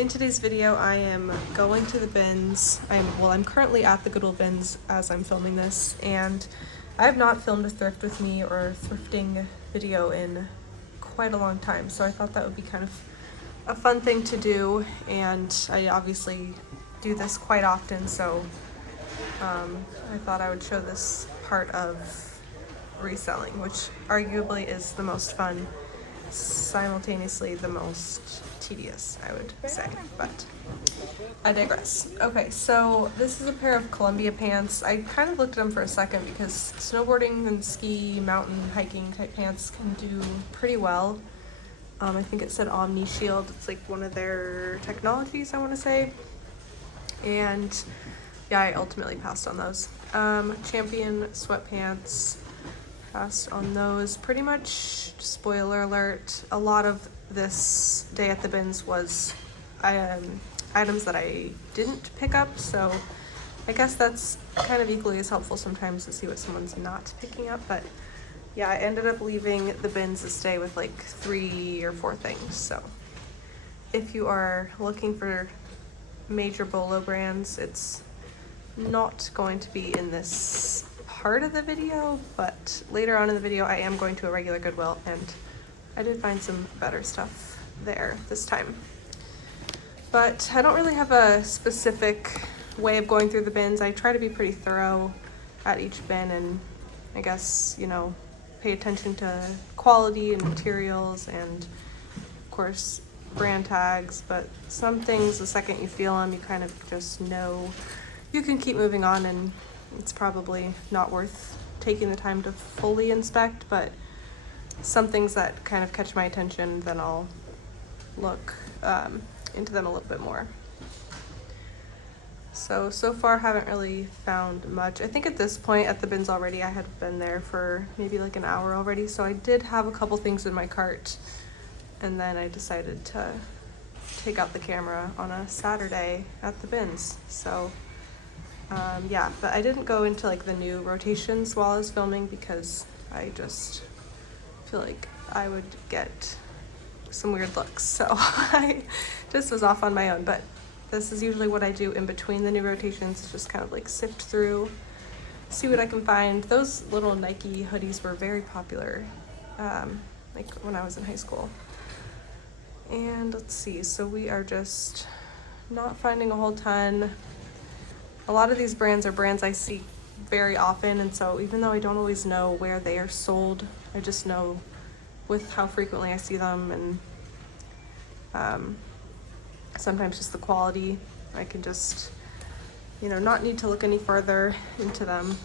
In today's video, I am going to the bins. I'm currently at the Goodwill bins as I'm filming this, and I have not filmed a thrift with me or thrifting video in quite a long time, so I thought that would be kind of a fun thing to do, and I obviously do this quite often, so I thought I would show this part of reselling, which arguably is the most fun, simultaneously the most tedious, I would say, but I digress. Okay, so this is a pair of Columbia pants. I kind of looked at them for a second because snowboarding and ski, mountain hiking type pants can do pretty well. I think it said Omni Shield. It's like one of their technologies, I want to say. And yeah, I ultimately passed on those. Champion sweatpants, passed on those. Pretty much, spoiler alert, a lot of this day at the bins was items that I didn't pick up, so I guess that's kind of equally as helpful sometimes to see what someone's not picking up. But yeah, I ended up leaving the bins this day with like 3 or 4 things. So if you are looking for major bolo brands, it's not going to be in this part of the video, but later on in the video I am going to a regular Goodwill, and I did find some better stuff there this time. But I don't really have a specific way of going through the bins. I try to be pretty thorough at each bin, and I guess, you know, pay attention to quality and materials and of course brand tags, but some things, the second you feel them, you kind of just know you can keep moving on, and it's probably not worth taking the time to fully inspect. But some things that kind of catch my attention, then I'll look into them a little bit more. So far haven't really found much. I think at this point at the bins already, I had been there for maybe like an hour already, so I did have a couple things in my cart, and then I decided to take out the camera on a Saturday at the bins. So yeah, but I didn't go into like the new rotations while I was filming because I just feel like I would get some weird looks, so I just was off on my own. But this is usually what I do in between the new rotations, just kind of like sift through, see what I can find. Those little Nike hoodies were very popular, like when I was in high school. And let's see, so we are just not finding a whole ton. A lot of these brands are brands I see very often, and so even though I don't always know where they are sold, I just know with how frequently I see them, and sometimes just the quality, I can just, you know, not need to look any further into them.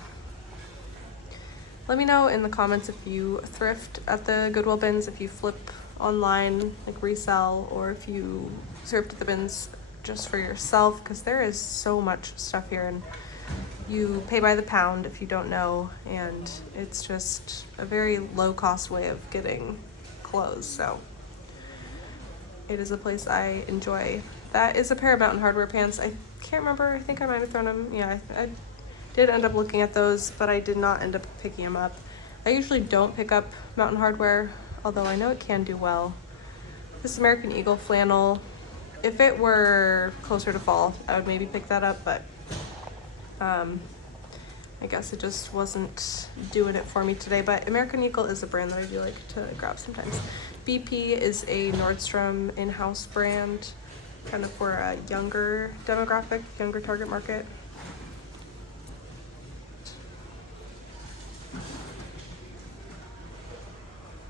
Let me know in the comments if you thrift at the Goodwill bins, if you flip online, like resell, or if you thrift at the bins just for yourself, because there is so much stuff here, and you pay by the pound if you don't know, and it's just a very low cost way of getting clothes, so it is a place I enjoy. That is a pair of Mountain Hardwear pants. I can't remember, I think I might have thrown them. Yeah, I did end up looking at those, but I did not end up picking them up. I usually don't pick up Mountain Hardwear, although I know it can do well. This American Eagle flannel, if it were closer to fall, I would maybe pick that up, but I guess it just wasn't doing it for me today. But American Eagle is a brand that I do like to grab sometimes. BP is a Nordstrom in-house brand, kind of for a younger demographic, younger target market.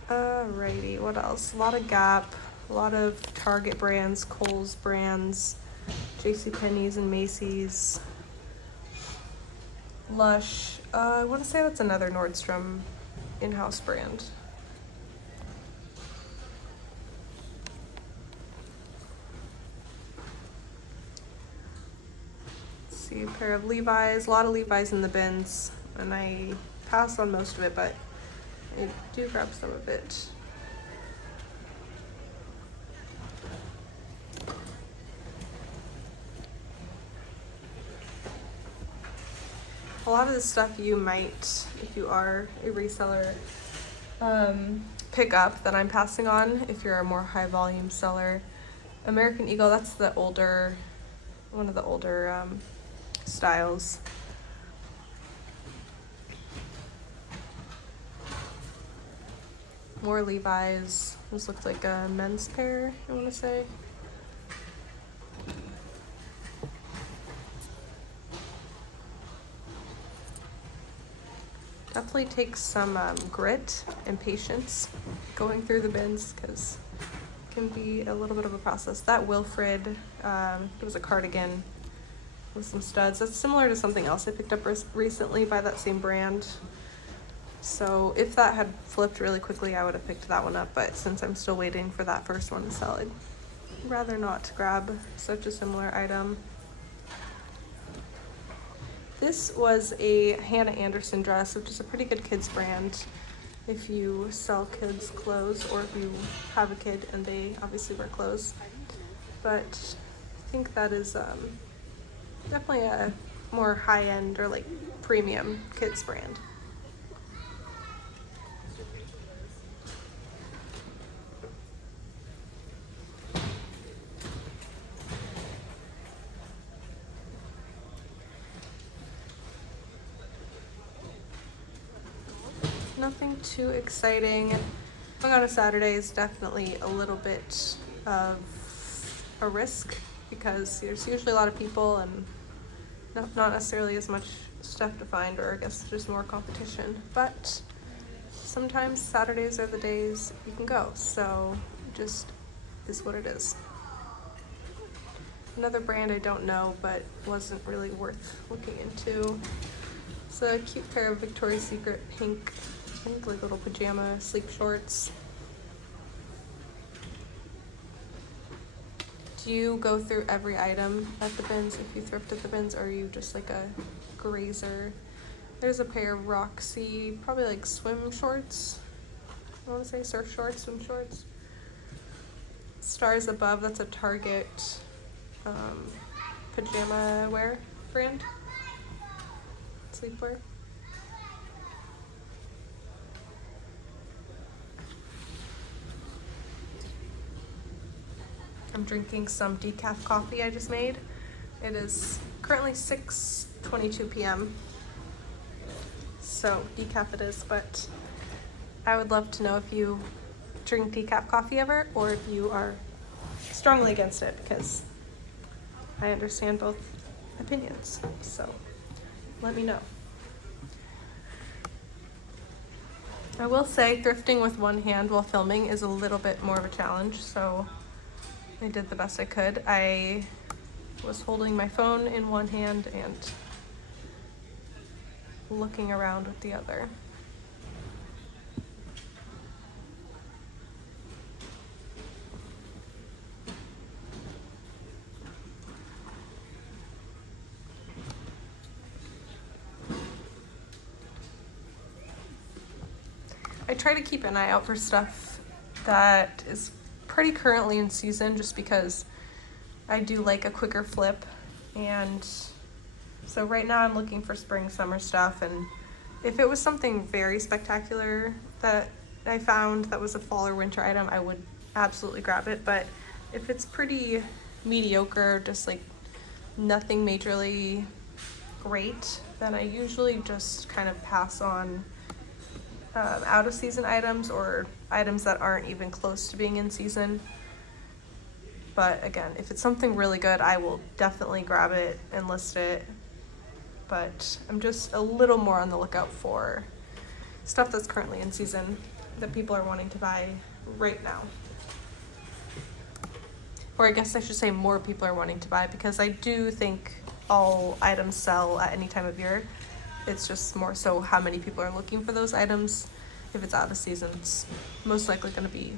Alrighty, what else? A lot of Gap, a lot of Target brands, Kohl's brands, JCPenney's and Macy's, Lush. I want to say that's another Nordstrom in-house brand. Let's see, a pair of Levi's, a lot of Levi's in the bins, and I passed on most of it, but I do grab some of it. A lot of the stuff you might, if you are a reseller, pick up that I'm passing on if you're a more high volume seller. American Eagle, that's the older, one of the older styles. More Levi's. This looks like a men's pair, I want to say. Definitely takes some grit and patience going through the bins, because it can be a little bit of a process. That Wilfred, it was a cardigan with some studs. That's similar to something else I picked up recently by that same brand. So if that had flipped really quickly, I would have picked that one up, but since I'm still waiting for that first one to sell, I'd rather not grab such a similar item. This was a Hannah Anderson dress, which is a pretty good kids brand if you sell kids clothes, or if you have a kid and they obviously wear clothes. But I think that is definitely a more high-end or like premium kids brand. Nothing too exciting. Going on a Saturday is definitely a little bit of a risk, because there's usually a lot of people and not necessarily as much stuff to find, or I guess there's more competition. But sometimes Saturdays are the days you can go, so it just is what it is. Another brand I don't know, but wasn't really worth looking into. It's a cute pair of Victoria's Secret pink, I think like little pajama sleep shorts. Do you go through every item at the bins if you thrift at the bins, or are you just like a grazer? There's a pair of Roxy, probably like swim shorts. I want to say surf shorts, swim shorts. Stars Above, that's a Target pajama wear brand, sleepwear. I'm drinking some decaf coffee I just made. It is currently 6:22 p.m. So decaf it is, but I would love to know if you drink decaf coffee ever, or if you are strongly against it, because I understand both opinions. So let me know. I will say thrifting with one hand while filming is a little bit more of a challenge, so I did the best I could. I was holding my phone in one hand and looking around with the other. I try to keep an eye out for stuff that is pretty currently in season, just because I do like a quicker flip. And so right now I'm looking for spring summer stuff, and if it was something very spectacular that I found that was a fall or winter item, I would absolutely grab it. But if it's pretty mediocre, just like nothing majorly great, then I usually just kind of pass on out of season items, or items that aren't even close to being in season. But again, if it's something really good, I will definitely grab it and list it. But I'm just a little more on the lookout for stuff that's currently in season that people are wanting to buy right now. Or I guess I should say more people are wanting to buy, because I do think all items sell at any time of year. It's just more so how many people are looking for those items. If it's out of season, it's most likely going to be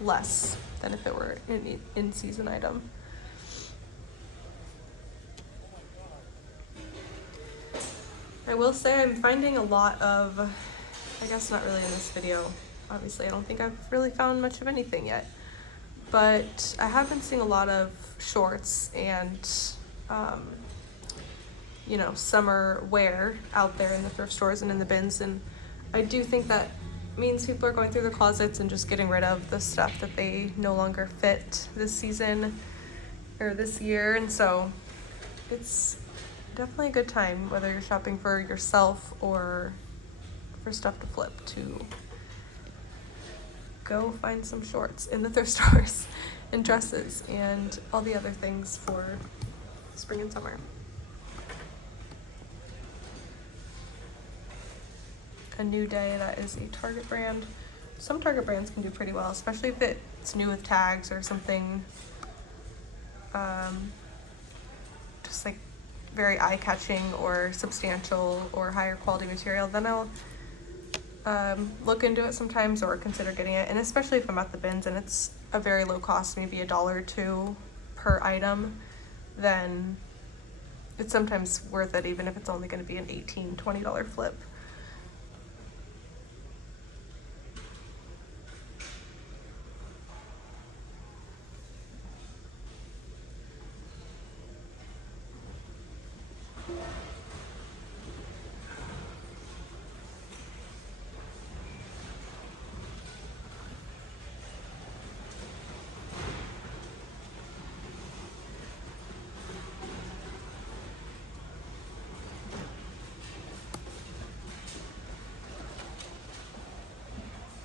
less than if it were an in-season item. I will say I'm finding a lot of, I guess not really in this video, obviously I don't think I've really found much of anything yet, but I have been seeing a lot of shorts and summer wear out there in the thrift stores and in the bins. And I do think that means people are going through their closets and just getting rid of the stuff that they no longer fit this season or this year. And so it's definitely a good time, whether you're shopping for yourself or for stuff to flip, to go find some shorts in the thrift stores and dresses and all the other things for spring and summer. A new day, that is a Target brand. Some Target brands can do pretty well, especially if it's new with tags or something just like very eye-catching or substantial or higher quality material. Then I'll look into it sometimes or consider getting it. And especially if I'm at the bins and it's a very low cost, maybe $1 or $2 per item, then it's sometimes worth it, even if it's only going to be an $18, $20 flip.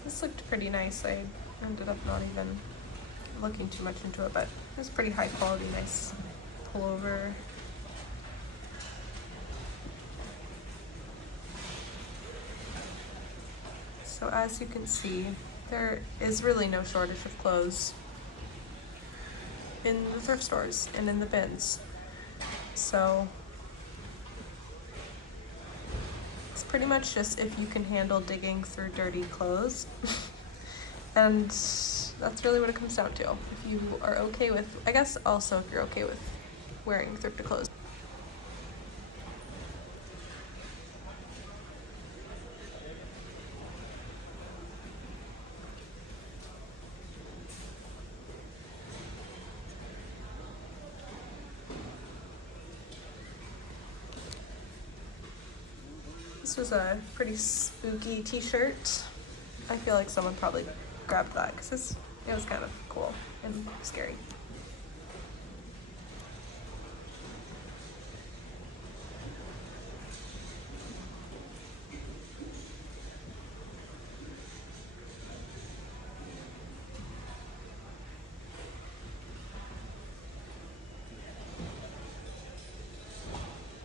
This looked pretty nice. I ended up not even looking too much into it, but it was pretty high quality, nice pullover. So as you can see, there is really no shortage of clothes in the thrift stores and in the bins. So it's pretty much just if you can handle digging through dirty clothes. And that's really what it comes down to. If you are okay with, I guess also if you're okay with wearing thrifted clothes. This was a pretty spooky t-shirt. I feel like someone probably grabbed that because it was kind of cool and scary.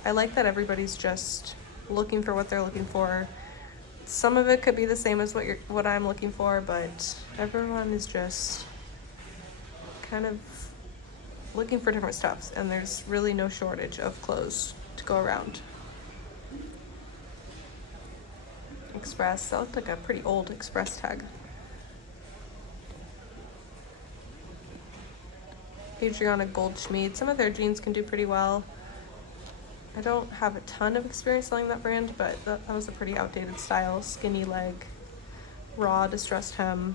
I like that everybody's just looking for what they're looking for. Some of it could be the same as what I'm looking for, but everyone is just kind of looking for different stuff, and there's really no shortage of clothes to go around. Express, that looked like a pretty old Express tag. Adriana Goldschmied, some of their jeans can do pretty well. I don't have a ton of experience selling that brand, but that was a pretty outdated style. Skinny leg, raw distressed hem.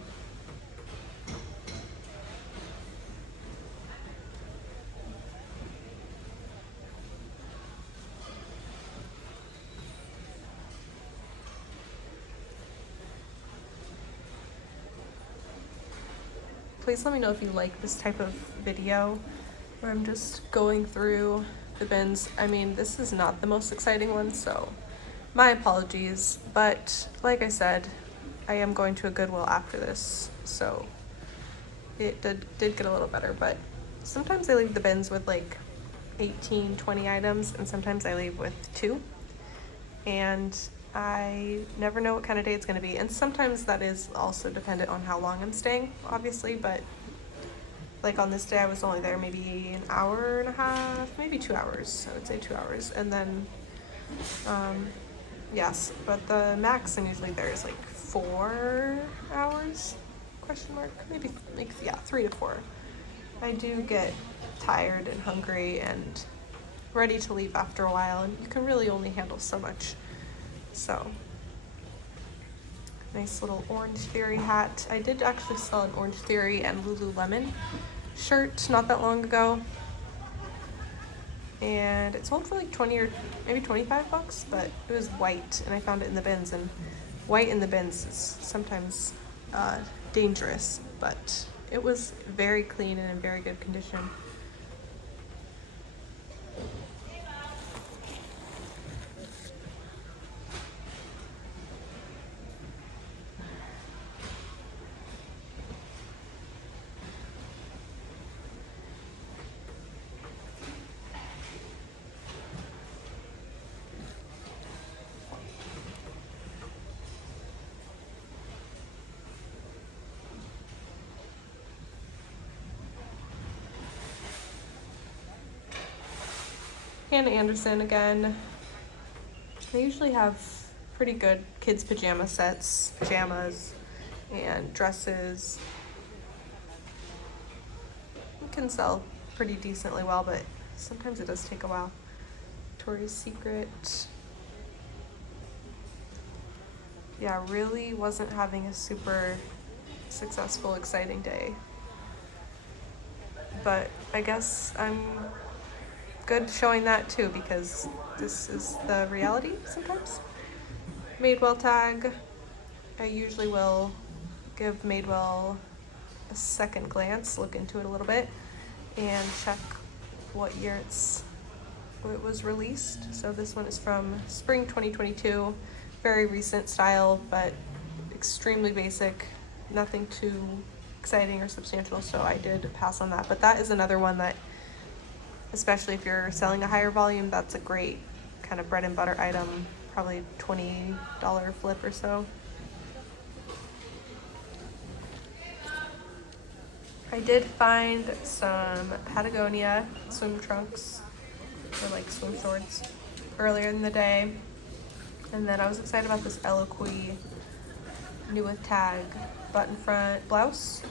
Please let me know if you like this type of video where I'm just going through the bins. I mean, this is not the most exciting one, so my apologies, but like I said, I am going to a Goodwill after this, so it did get a little better. But sometimes I leave the bins with like 18, 20 items, and sometimes I leave with 2, and I never know what kind of day it's going to be. And sometimes that is also dependent on how long I'm staying, obviously, but like on this day, I was only there maybe an hour and a half, maybe 2 hours. I would say 2 hours. And then, yes, but the max I'm usually there is like 4 hours, question mark, maybe yeah, 3 to 4. I do get tired and hungry and ready to leave after a while, and you can really only handle so much. So, nice little Orange Theory hat. I did actually sell an Orange Theory and Lululemon shirt not that long ago, and it sold for like 20 or maybe $25, but it was white and I found it in the bins, and white in the bins is sometimes dangerous, but it was very clean and in very good condition. Hannah Anderson again. They usually have pretty good kids' pajama sets, pajamas, and dresses. It can sell pretty decently well, but sometimes it does take a while. Victoria's Secret. Yeah, really wasn't having a super successful, exciting day. But I guess I'm good showing that too, because this is the reality sometimes. Madewell tag. I usually will give Madewell a second glance, look into it a little bit, and check what year it was released. So this one is from spring 2022, very recent style, but extremely basic, nothing too exciting or substantial, so I did pass on that. But that is another one that, especially if you're selling a higher volume, that's a great kind of bread and butter item, probably $20 flip or so. I did find some Patagonia swim trunks, or like swim shorts, earlier in the day. And then I was excited about this Eloquii new with tag button front blouse.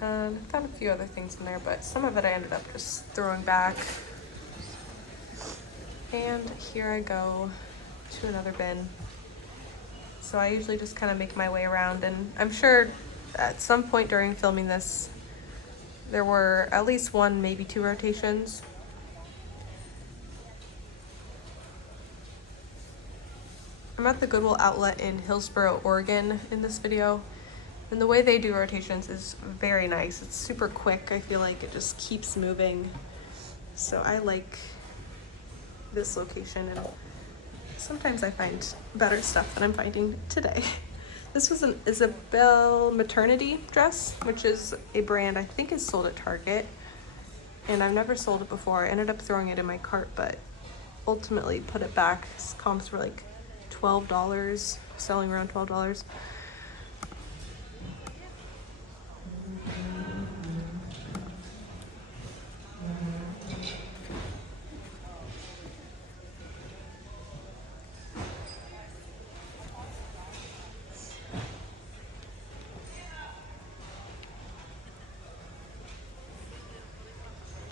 I found a few other things in there, but some of it I ended up just throwing back. And here I go to another bin. So I usually just kind of make my way around, and I'm sure at some point during filming this, there were at least one, maybe two rotations. I'm at the Goodwill Outlet in Hillsboro, Oregon in this video. And the way they do rotations is very nice. It's super quick. I feel like it just keeps moving. So I like this location, and sometimes I find better stuff than I'm finding today. This was an Isabel maternity dress, which is a brand I think is sold at Target. And I've never sold it before. I ended up throwing it in my cart, but ultimately put it back. Comps were like $12, selling around $12.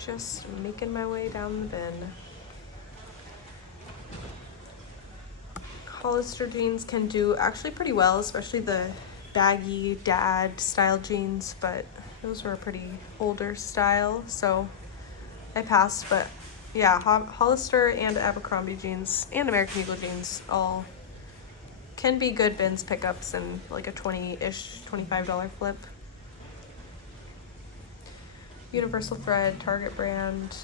Just making my way down the bin. Hollister jeans can do actually pretty well, especially the baggy dad style jeans, but those were a pretty older style, so I passed. But yeah, Hollister and Abercrombie jeans and American Eagle jeans all can be good bins pickups and like a $20-ish, $25 flip. Universal thread, Target brand.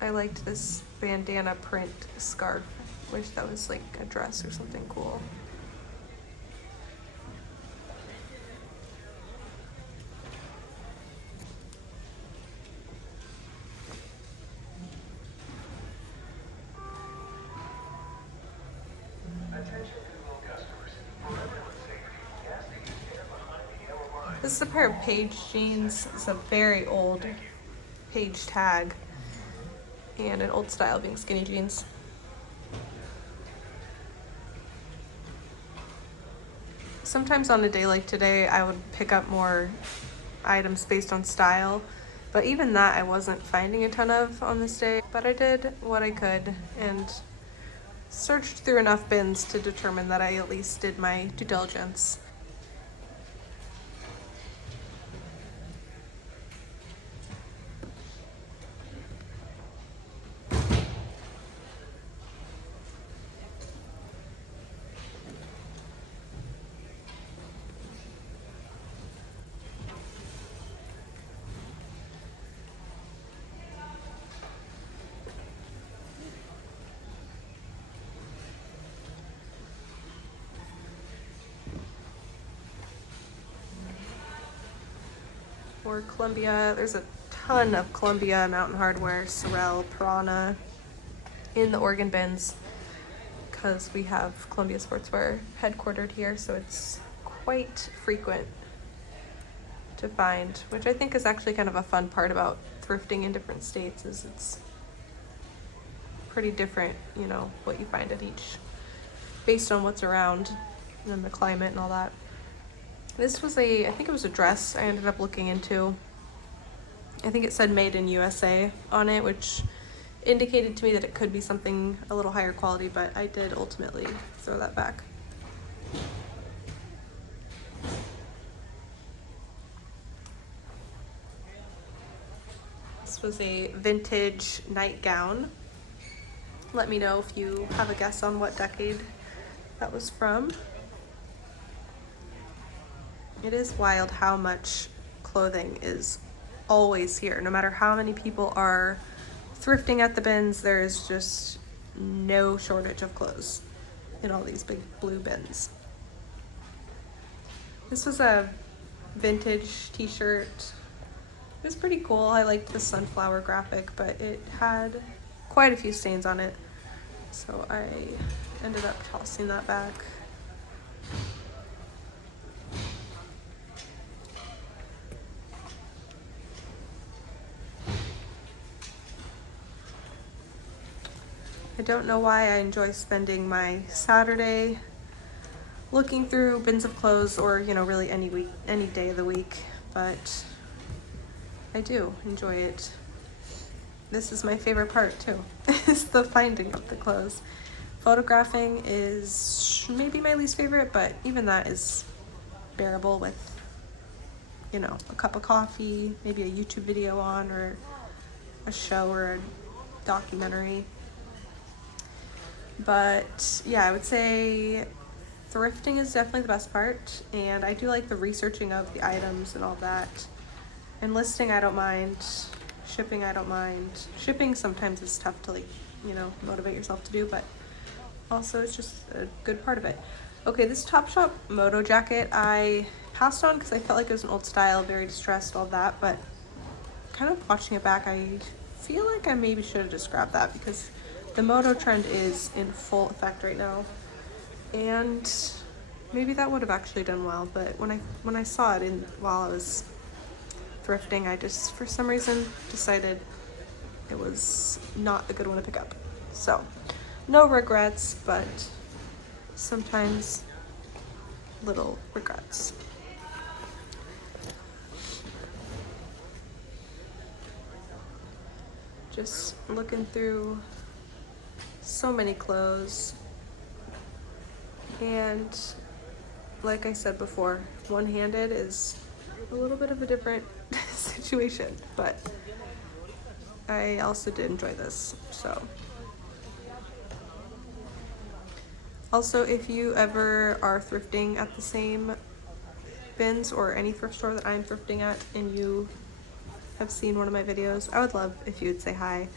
I liked this bandana print scarf. Wish that was like a dress or something cool. This is a pair of Page jeans. It's a very old Page tag and an old style being skinny jeans. Sometimes on a day like today, I would pick up more items based on style, but even that I wasn't finding a ton of on this day. But I did what I could and searched through enough bins to determine that I at least did my due diligence. or Columbia. There's a ton of Columbia, Mountain Hardware, Sorel, Piranha in the Oregon bins because we have Columbia Sportswear headquartered here, so it's quite frequent to find, which I think is actually kind of a fun part about thrifting in different states, is it's pretty different, you know, what you find at each, based on what's around and the climate and all that. This was I think it was a dress I ended up looking into. I think it said made in USA on it, which indicated to me that it could be something a little higher quality, but I did ultimately throw that back. This was a vintage nightgown. Let me know if you have a guess on what decade that was from. It is wild how much clothing is always here. No matter how many people are thrifting at the bins, there is just no shortage of clothes in all these big blue bins. This was a vintage t-shirt. It was pretty cool. I liked the sunflower graphic, but it had quite a few stains on it, so I ended up tossing that back. I don't know why I enjoy spending my Saturday looking through bins of clothes, or, you know, really any day of the week, but I do enjoy it. This is my favorite part too, is the finding of the clothes. Photographing is maybe my least favorite, but even that is bearable with, you know, a cup of coffee, maybe a YouTube video on, or a show or a documentary. But yeah, I would say thrifting is definitely the best part, and I do like the researching of the items and all that. And listing, I don't mind. Shipping, I don't mind. Shipping sometimes is tough to, like, you know, motivate yourself to do, but also it's just a good part of it. Okay, this Topshop moto jacket I passed on because I felt like it was an old style, very distressed, all that, but kind of watching it back, I feel like I maybe should have just grabbed that because the moto trend is in full effect right now, and maybe that would have actually done well. But when I saw it while I was thrifting, I just for some reason decided it was not a good one to pick up. So no regrets, but sometimes little regrets. Just looking through so many clothes, and like I said before, one-handed is a little bit of a different situation, but I also did enjoy this. So also, if you ever are thrifting at the same bins or any thrift store that I'm thrifting at and you have seen one of my videos, I would love if you would say hi.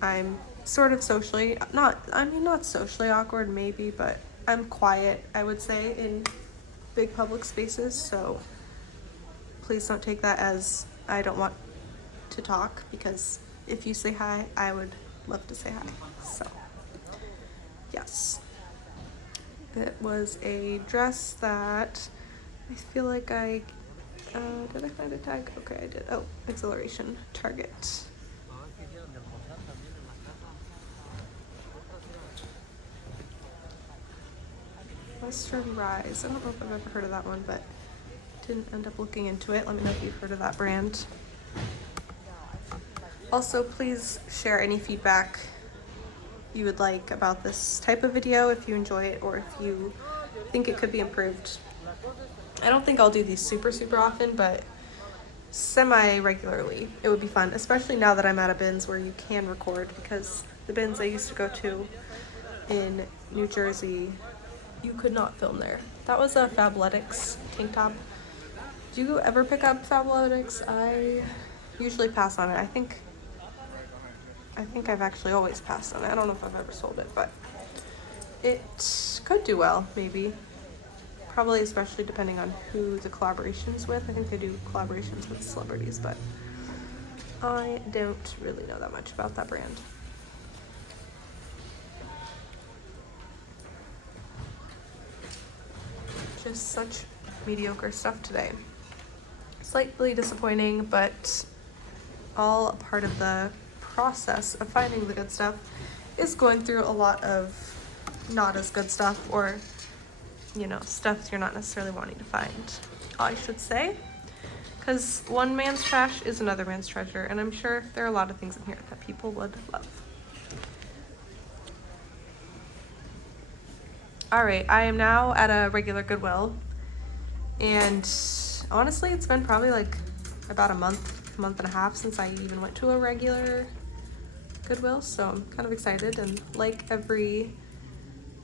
I'm sort of socially, not socially awkward maybe, but I'm quiet, I would say, in big public spaces, so please don't take that as I don't want to talk, because if you say hi, I would love to say hi. So yes, it was a dress that I feel like did I find a tag? Okay, I did. Oh, Exhilaration, Target. Western Rise. I don't know if I've ever heard of that one, but didn't end up looking into it. Let me know if you've heard of that brand. Also, please share any feedback you would like about this type of video, if you enjoy it or if you think it could be improved. I don't think I'll do these super often, but semi-regularly it would be fun, especially now that I'm at a bins where you can record, because the bins I used to go to in New Jersey, you could not film there. That was a Fabletics tank top. Do you ever pick up Fabletics? I usually pass on it. I think I've actually always passed on it. I don't know if I've ever sold it, but it could do well, maybe. probably especially depending on who the collaboration's with. I think they do collaborations with celebrities, but I don't really know that much about that brand. Just such mediocre stuff today. Slightly disappointing, but all a part of the process of finding the good stuff is going through a lot of not as good stuff, or stuff you're not necessarily wanting to find, I should say, because one man's trash is another man's treasure, and I'm sure there are a lot of things in here that people would love. All right, I am now at a regular Goodwill, and honestly it's been probably like about a month and a half since I even went to a regular Goodwill, so I'm kind of excited. And like every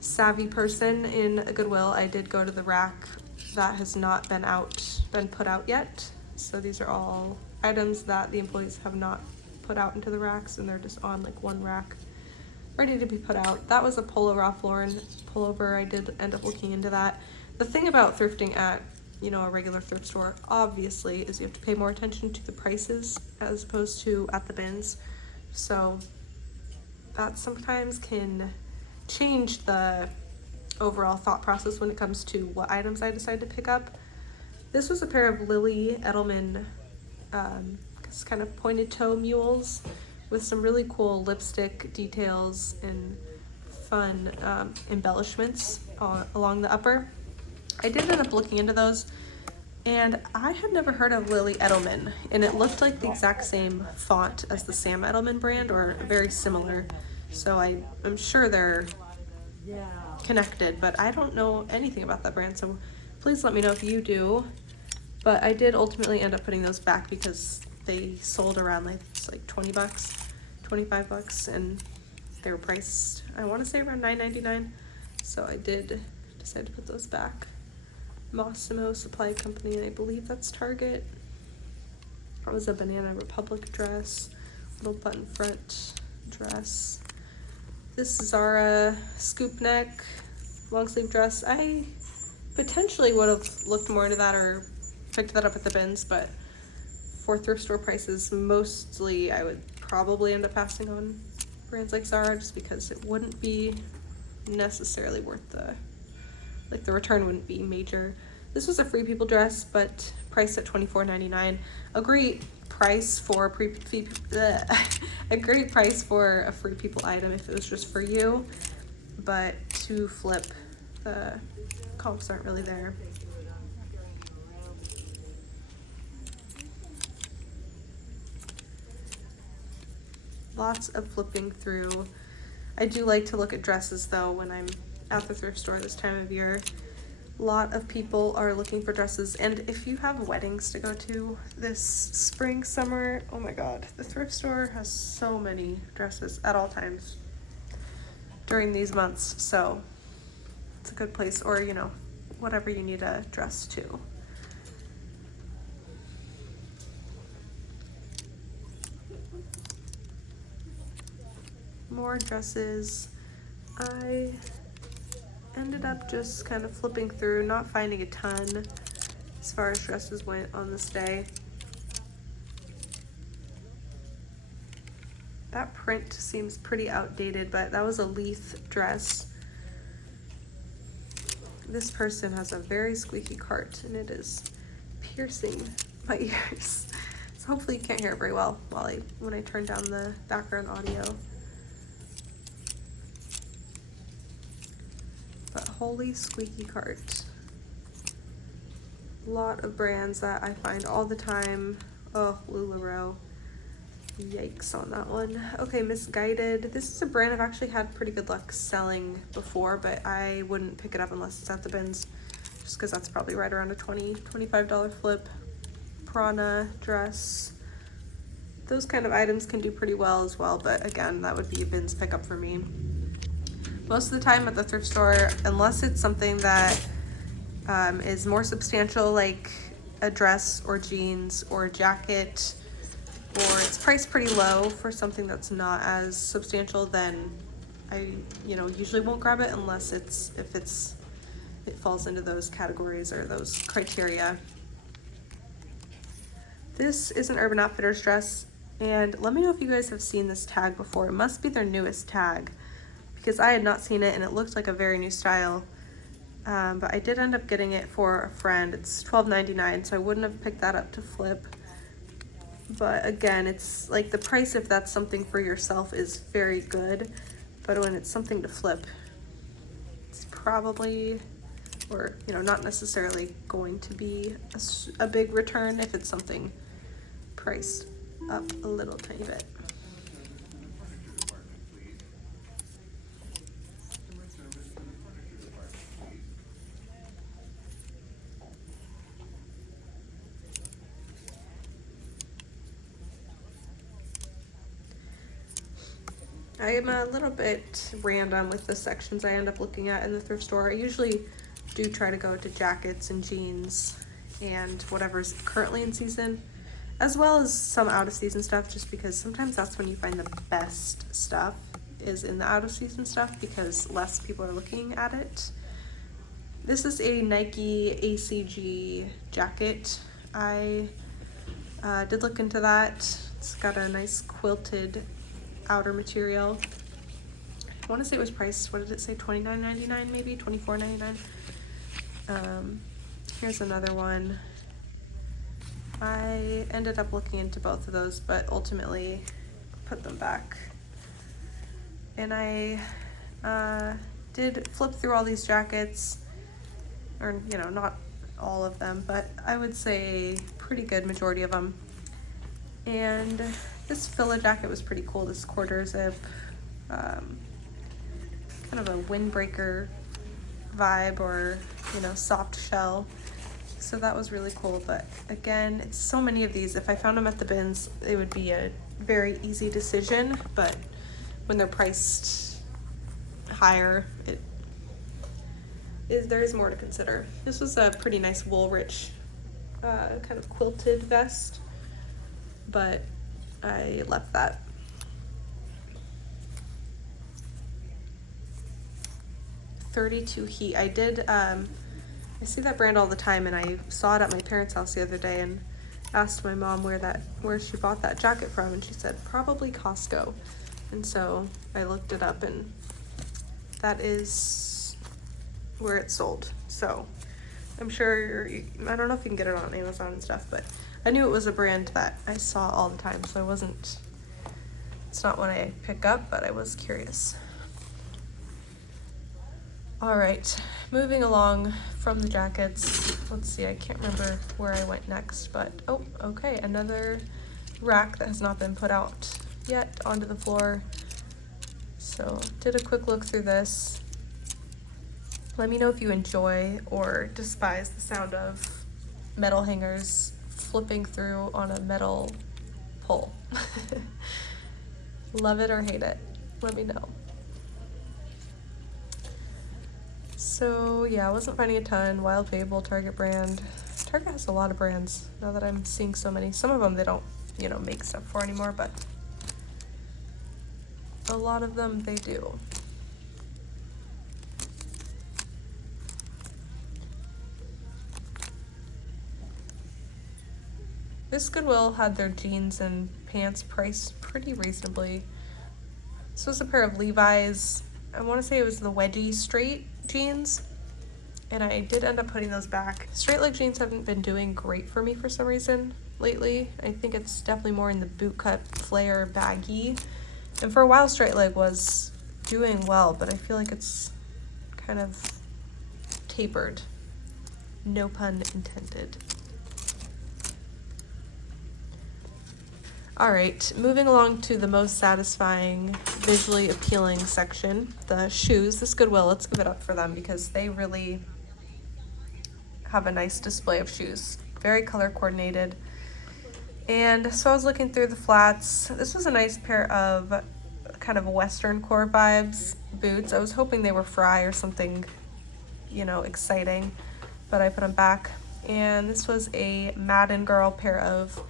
savvy person in a Goodwill, I did go to the rack that has not been put out yet. So these are all items that the employees have not put out into the racks, and they're just on like one rack ready to be put out. That was a Polo Ralph Lauren pullover. I did end up looking into that. The thing about thrifting at a regular thrift store, obviously, is you have to pay more attention to the prices as opposed to at the bins. So that sometimes can change the overall thought process when it comes to what items I decide to pick up. This was a pair of Lily Edelman kind of pointed toe mules with some really cool lipstick details and fun embellishments along the upper. I did end up looking into those, and I had never heard of Lily Edelman, and it looked like the exact same font as the Sam Edelman brand, or very similar. So I'm sure they're connected, but I don't know anything about that brand, so please let me know if you do. But I did ultimately end up putting those back because they sold around like $20, $25, and they were priced, I want to say, around $9.99. So I did decide to put those back. Massimo Supply Company, and I believe that's Target. That was a Banana Republic dress, little button front dress. This Zara scoop neck long sleeve dress. I potentially would have looked more into that or picked that up at the bins, but for thrift store prices, mostly I would probably end up passing on brands like Zara, just because it wouldn't be necessarily worth the return wouldn't be major. This was a Free People dress, but priced at $24.99. A great price for a great price for a Free People item if it was just for you, but to flip, the comps aren't really there. Lots of flipping through. I do like to look at dresses though when I'm at the thrift store this time of year. A lot of people are looking for dresses, and if you have weddings to go to this spring, summer, oh my god, the thrift store has so many dresses at all times during these months, so it's a good place, or whatever you need a dress to. More dresses. I ended up just kind of flipping through, not finding a ton as far as dresses went on this day. That print seems pretty outdated, but that was a Leith dress. This person has a very squeaky cart, and it is piercing my ears. So hopefully you can't hear it very well when I turn down the background audio. But holy squeaky cart. A lot of brands that I find all the time. Oh, LuLaRoe. Yikes on that one. Okay, Misguided. This is a brand I've actually had pretty good luck selling before, but I wouldn't pick it up unless it's at the bins, just because that's probably right around a $25 flip. Prana dress. Those kind of items can do pretty well as well, but again, that would be a bins pickup for me. Most of the time at the thrift store, unless it's something that is more substantial, like a dress or jeans or a jacket, or it's priced pretty low for something that's not as substantial, then I usually won't grab it unless if it's it falls into those categories or those criteria. This is an Urban Outfitters dress, and let me know if you guys have seen this tag before. It must be their newest tag, because I had not seen it and it looked like a very new style. But I did end up getting it for a friend. It's $12.99, so I wouldn't have picked that up to flip. But again, it's like the price, if that's something for yourself, is very good. But when it's something to flip, it's probably, or not necessarily going to be a big return if it's something priced up a little tiny bit. I am a little bit random with the sections I end up looking at in the thrift store. I usually do try to go to jackets and jeans and whatever's currently in season, as well as some out of season stuff, just because sometimes that's when you find the best stuff is in the out of season stuff, because less people are looking at it. This is a Nike ACG jacket. I did look into that. It's got a nice quilted outer material. I want to say it was priced, what did it say, $29.99 maybe, $24.99. Here's another one. I ended up looking into both of those, but ultimately put them back. And I did flip through all these jackets, or not all of them, but I would say pretty good majority of them. And this filler jacket was pretty cool, this quarter zip, kind of a windbreaker vibe, or soft shell. So that was really cool. But again, it's so many of these. If I found them at the bins, it would be a very easy decision, but when they're priced higher, there is more to consider. This was a pretty nice wool rich kind of quilted vest, but I left that. .32 heat. I did I see that brand all the time, and I saw it at my parents' house the other day and asked my mom where she bought that jacket from, and she said probably Costco. And so I looked it up, and that is where it's sold. So I'm sure I don't know if you can get it on Amazon and stuff, but I knew it was a brand that I saw all the time, so it's not one I pick up, but I was curious. All right, moving along from the jackets. Let's see, I can't remember where I went next, but oh, okay, another rack that has not been put out yet onto the floor. So did a quick look through this. Let me know if you enjoy or despise the sound of metal hangers flipping through on a metal pole. Love it or hate it, let me know. So yeah, I wasn't finding a ton. Wild Fable, Target brand. Target has a lot of brands now that I'm seeing so many. Some of them they don't, make stuff for anymore, but a lot of them they do. This Goodwill had their jeans and pants priced pretty reasonably. This was a pair of Levi's. I want to say it was the wedgie straight jeans, and I did end up putting those back. Straight leg jeans haven't been doing great for me for some reason lately. I think it's definitely more in the boot cut, flare, baggy. And for a while, straight leg was doing well, but I feel like it's kind of tapered. No pun intended. All right, moving along to the most satisfying, visually appealing section, the shoes. This Goodwill, let's give it up for them because they really have a nice display of shoes. Very color coordinated. And so I was looking through the flats. This was a nice pair of kind of Western core vibes boots. I was hoping they were Fry or something, exciting, but I put them back. And this was a Madden Girl pair of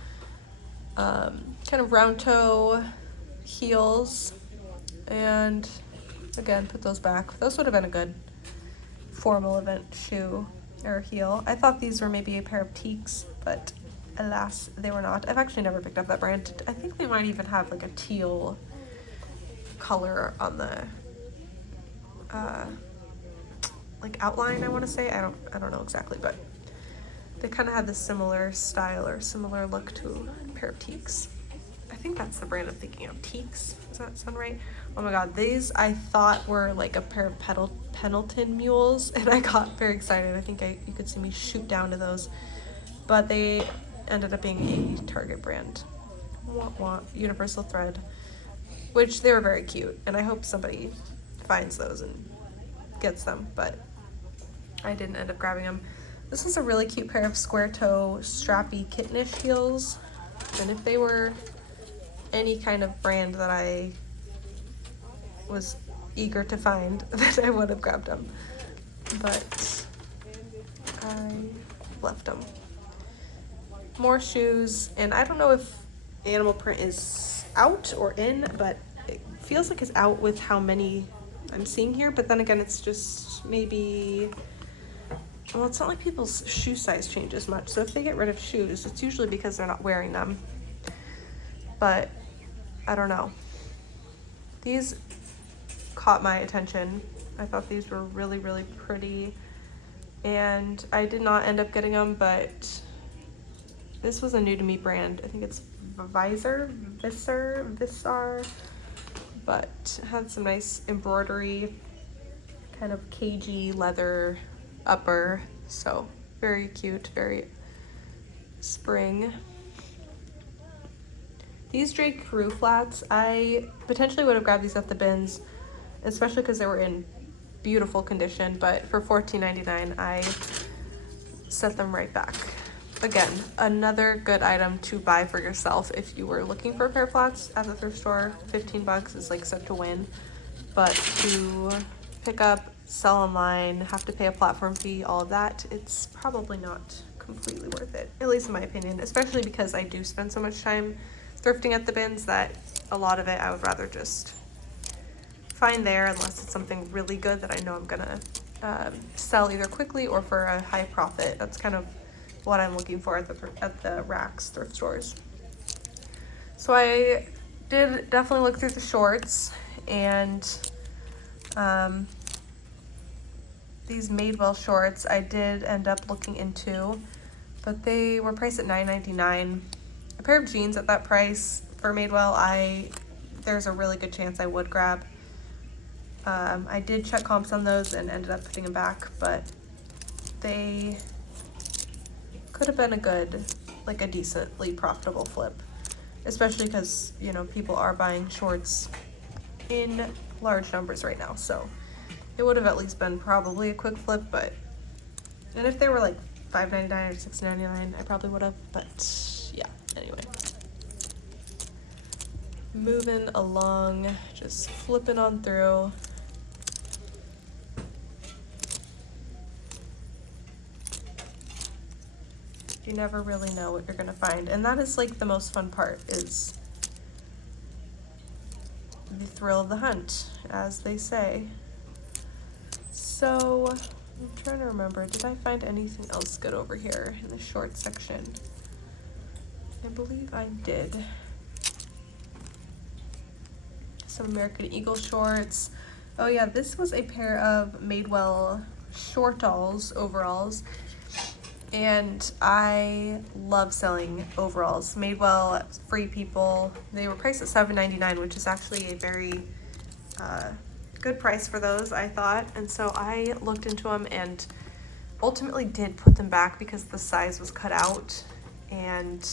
kind of round toe heels, and again put those back. Those would have been a good formal event shoe or heel. I thought these were maybe a pair of teaks, but alas, they were not. I've actually never picked up that brand. I think they might even have like a teal color on the like outline, I want to say. I don't know exactly, but they kind of had this similar style or similar look to a pair of teaks. I think that's the brand I'm thinking of. Teaks? Does that sound right? Oh my god, these I thought were like a pair of Pendleton mules, and I got very excited. I think you could see me shoot down to those, but they ended up being a Target brand. Universal thread, which they were very cute, and I hope somebody finds those and gets them, but I didn't end up grabbing them. This is a really cute pair of square toe strappy kittenish heels, and if they were any kind of brand that I was eager to find, then I would have grabbed them, but I left them. More shoes, and I don't know if animal print is out or in, but it feels like it's out with how many I'm seeing here, but then again, it's just maybe, well, it's not like people's shoe size changes much, so if they get rid of shoes, it's usually because they're not wearing them, but I don't know. These caught my attention. I thought these were really, really pretty, and I did not end up getting them, but this was a new to me brand. I think it's Visor, but it had some nice embroidery, kind of cagey leather upper, so very cute, very spring. These J. Crew flats, I potentially would have grabbed these at the bins, especially because they were in beautiful condition, but for $14.99 I set them right back. Again, another good item to buy for yourself if you were looking for a pair of flats at the thrift store. 15 bucks is like set to win, but to pick up, sell online, have to pay a platform fee, all of that, it's probably not completely worth it, at least in my opinion, especially because I do spend so much time thrifting at the bins that a lot of it I would rather just find there, unless it's something really good that I know I'm gonna sell either quickly or for a high profit. That's kind of what I'm looking for at the RACKS thrift stores. So I did definitely look through the shorts, and these Madewell shorts I did end up looking into, but they were priced at $9.99. A pair of jeans at that price for Madewell, there's a really good chance I would grab. I did check comps on those and ended up putting them back, but they could have been a decently profitable flip, especially because, you know, people are buying shorts in large numbers right now, so it would have at least been probably a quick flip. But, and if they were like $5.99 or $6.99, I probably would have, but yeah, anyway. Moving along, just flipping on through. You never really know what you're gonna find, and that is like the most fun part, is the thrill of the hunt, as they say. So I'm trying to remember, did I find anything else good over here in the short section? I believe I did. Some American Eagle shorts. Oh yeah, this was a pair of Madewell overalls, and I love selling overalls. Madewell, Free People, they were priced at $7.99, which is actually a very good price for those, I thought. And so I looked into them and ultimately did put them back because the size was cut out, and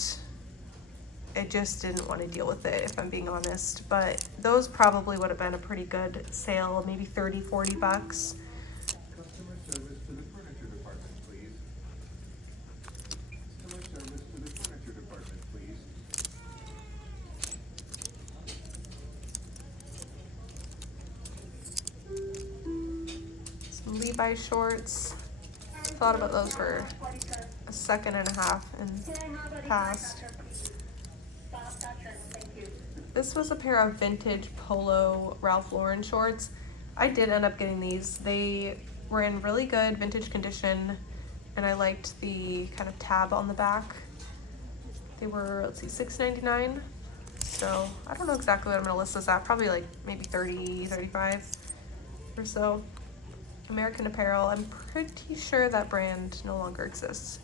I just didn't want to deal with it, if I'm being honest. But those probably would have been a pretty good sale, maybe 30, 40 bucks. Customer service to the furniture department, please. Customer service to the furniture department, please. Some Levi shorts. Thought about those for a second and a half and passed. This was a pair of vintage polo Ralph Lauren shorts. I did end up getting these. They were in really good vintage condition, and I liked the kind of tab on the back. They were, let's see, $6.99. So I don't know exactly what I'm gonna list this at, probably like maybe 30, 35 or so. American Apparel, I'm pretty sure that brand no longer exists.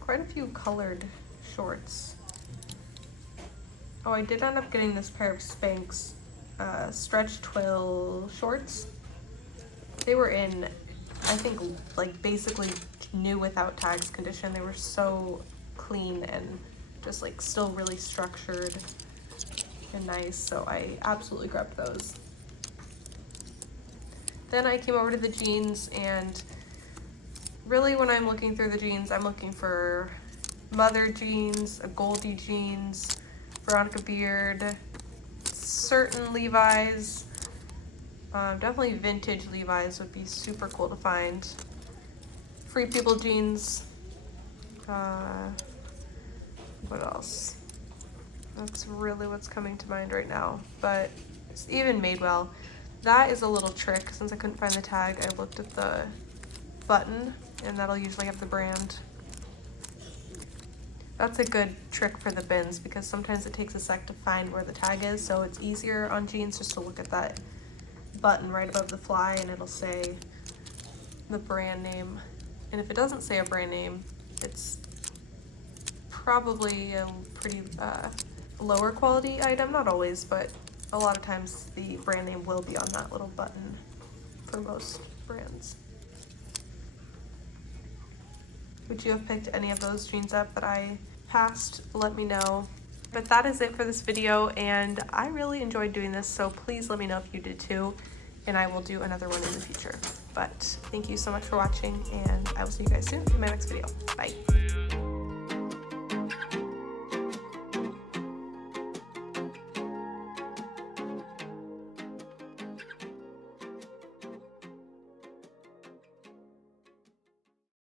Quite a few colored shorts. Oh, I did end up getting this pair of Spanx stretch twill shorts. They were in, I think, like basically new without tags condition. They were so clean and just like still really structured and nice, so I absolutely grabbed those. Then I came over to the jeans, and really when I'm looking through the jeans, I'm looking for Mother jeans, a Goldie jeans, Veronica Beard, certain Levi's. Definitely vintage Levi's would be super cool to find. Free People jeans. What else? That's really what's coming to mind right now. But even Madewell. That is a little trick. Since I couldn't find the tag, I looked at the button, and that'll usually have the brand. That's a good trick for the bins, because sometimes it takes a sec to find where the tag is, so it's easier on jeans just to look at that button right above the fly, and it'll say the brand name. And if it doesn't say a brand name, it's probably a pretty lower quality item. Not always, but a lot of times the brand name will be on that little button for most brands. Would you have picked any of those jeans up that I passed? Let me know. But that is it for this video, and I really enjoyed doing this, so please let me know if you did too, and I will do another one in the future. But thank you so much for watching, and I will see you guys soon in my next video. Bye.